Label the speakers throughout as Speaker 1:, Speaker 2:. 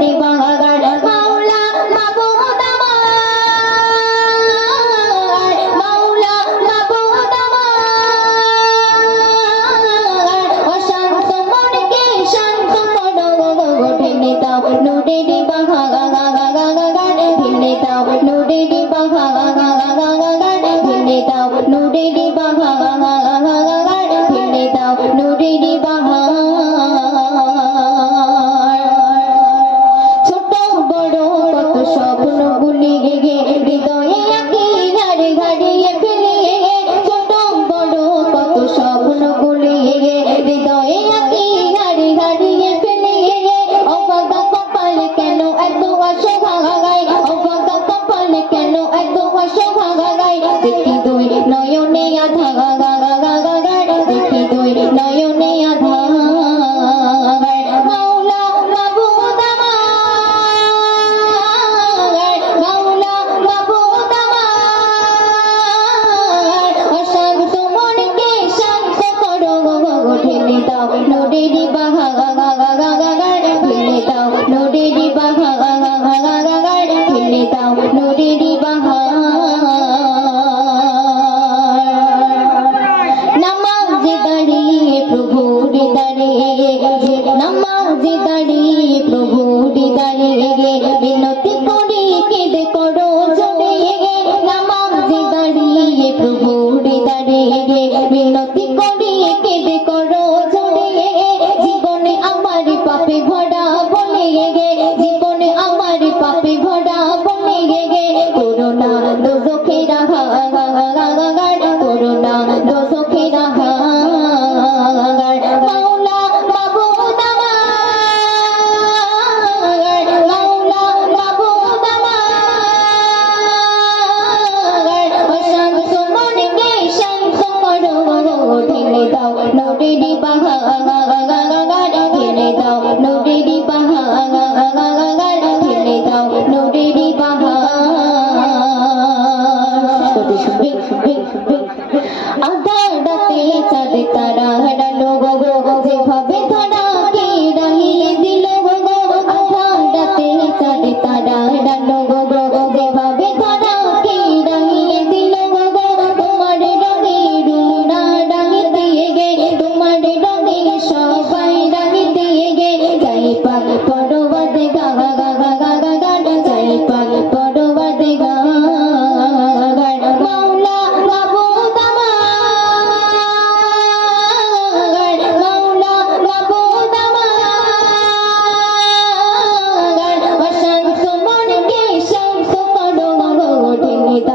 Speaker 1: রে বাগার মাওলা মাবুদ আমার মাওলা স্বপ্ন দাও নদীর বাহাগাগাগাগাগাগার ঢেলে দাও নদীর বাহাগাগাগাগাগার ঢেলে দাও নদীর বাহার নামাজে দাঁড়িয়ে প্রভুর দাঁড়িয়ে নামাজে দাঁড়িয়ে প্রভুর দাঁড়িয়ে বিনতি করি কেঁদে করো জড়ে নামাজে দাঁড়িয়ে করো 你的帮和。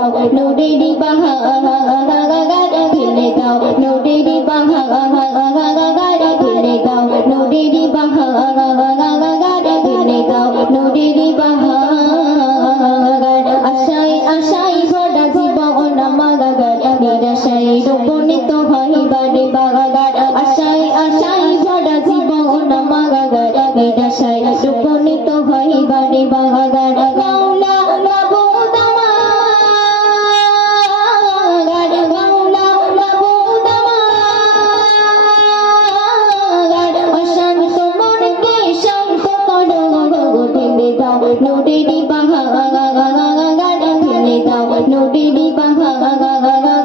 Speaker 1: ঢেলে দাও নদীর বাহা ঢেলে দাও নদীর বাহা ঢেলে দাও নদীর বাহা ঢেলে দাও নদীর বাহা আশাই আশাই ভরা জীবন আমাগাগার নিরাশাই রূপণিত হয় বারে বাগাগার আশাই আশাই ভরা জীবন আমাগাগার নিরাশাই রূপণিত হয় বারে বাগাগার no baby, bang, bang, bang, bang, bang.